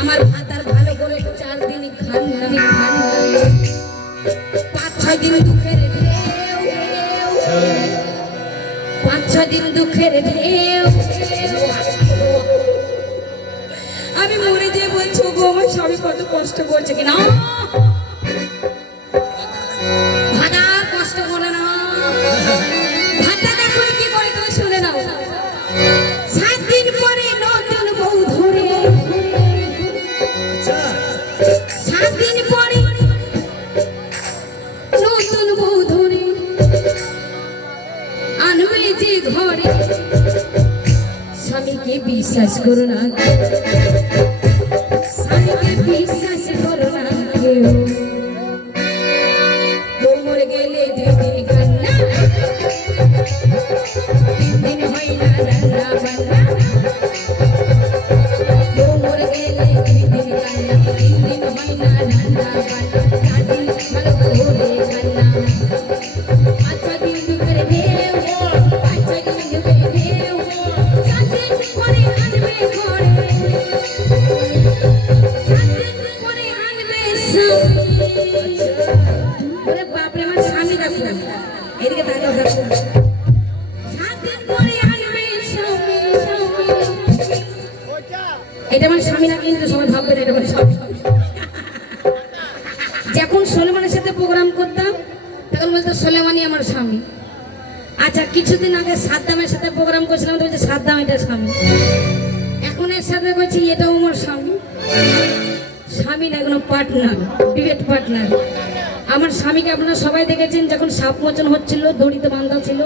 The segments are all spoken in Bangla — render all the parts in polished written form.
আমার ভাত আর ভালো করে 4 দিন খান না, 5-6 দিন দুঃখের ঢেউ, 5-6 দিন দুঃখের ঢেউ। আমি মরে যে বলছো গো আমার স্বামী কত কষ্ট করছে কিনা। ভাতা কষ্ট করে না, ভাতা দেখো কি করে তুমি শুনে নাও। 7 দিন পরে নতুন বউ ধরে, 7 দিন পরে নতুন বউ ধরে আনবে যে ঘরে। স্বামীকে বিশ্বাস করো না, স্বামীকে বিশ্বাস করো না কেউ। বউ মরে গেলে 2 দিন কান্না, 3 দিন হয় না রান্না বান্না। বউ মরে গেলে 2 দিন কান্না, 3 দিন হয় না রান্না বান্না। 4 দিন ভালো করে কান্না, 5-6 দিন দুঃখের ঢেউ, 5-6 দিন দুঃখের ঢেউ। 7 দিন পরে আনবে ঘরে, 7 দিন পরে আনবে স্বামী। ওরে বাপরে আমার স্বামী দেখো, এদিকে তাকাও দেখো। 7 দিন পরে আনবে স্বামী। এটা আমার স্বামী না, কিন্তু সবাই ভাববে এটা আমার স্বামী। যখন সোলেমানের সাথে প্রোগ্রাম করতাম তখন বলতো সোলেমানই আমার স্বামী। আচ্ছা কিছুদিন আগে সাদ্দামের সাথে প্রোগ্রাম করছিলাম, তো বলছে সাদ্দাম এটা স্বামী। এখন এর সাথে বলছি এটাও আমার স্বামী। স্বামী না, কোনো পার্টনার, ডিবেট পার্টনার। আমার স্বামীকে আপনারা সবাই দেখেছেন যখন সাপ মোচন হচ্ছিল, দড়িতে বাঁধা ছিল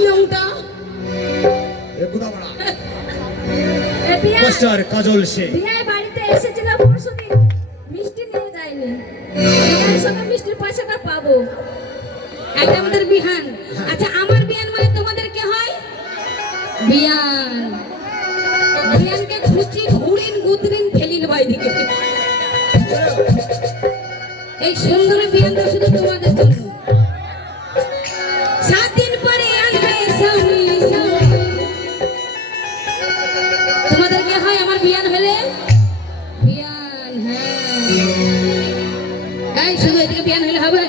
ইয়ংটা। মাস্টার কাজল সে বিয়ে বাড়িতে এসেছিল পরশুদিন, মিষ্টি নিয়ে যায়নি। এর সঙ্গে মিষ্টির পয়সাটা পাবো। একটা আমাদের বিহান। আচ্ছা আমার বিয়ান মানে তোমাদের কি হয়? বিয়ান। বিয়ানকে খুঁচি ঘুরিন গুদরিন ফেলিল বাইদিকে। এই সুন্দর বিয়ানটা শুধু তোমাদের জন্য। 7 দিন পরে আনবে স্বামী। তোমাদের কি হয় আমার বিয়ান হলে? বিয়ান, হ্যাঁ। এই শুধু এদিকে বিয়ান হলে হবে?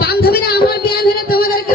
বান্ধবীরা আমার বিয়ান হলে তোমাদের কি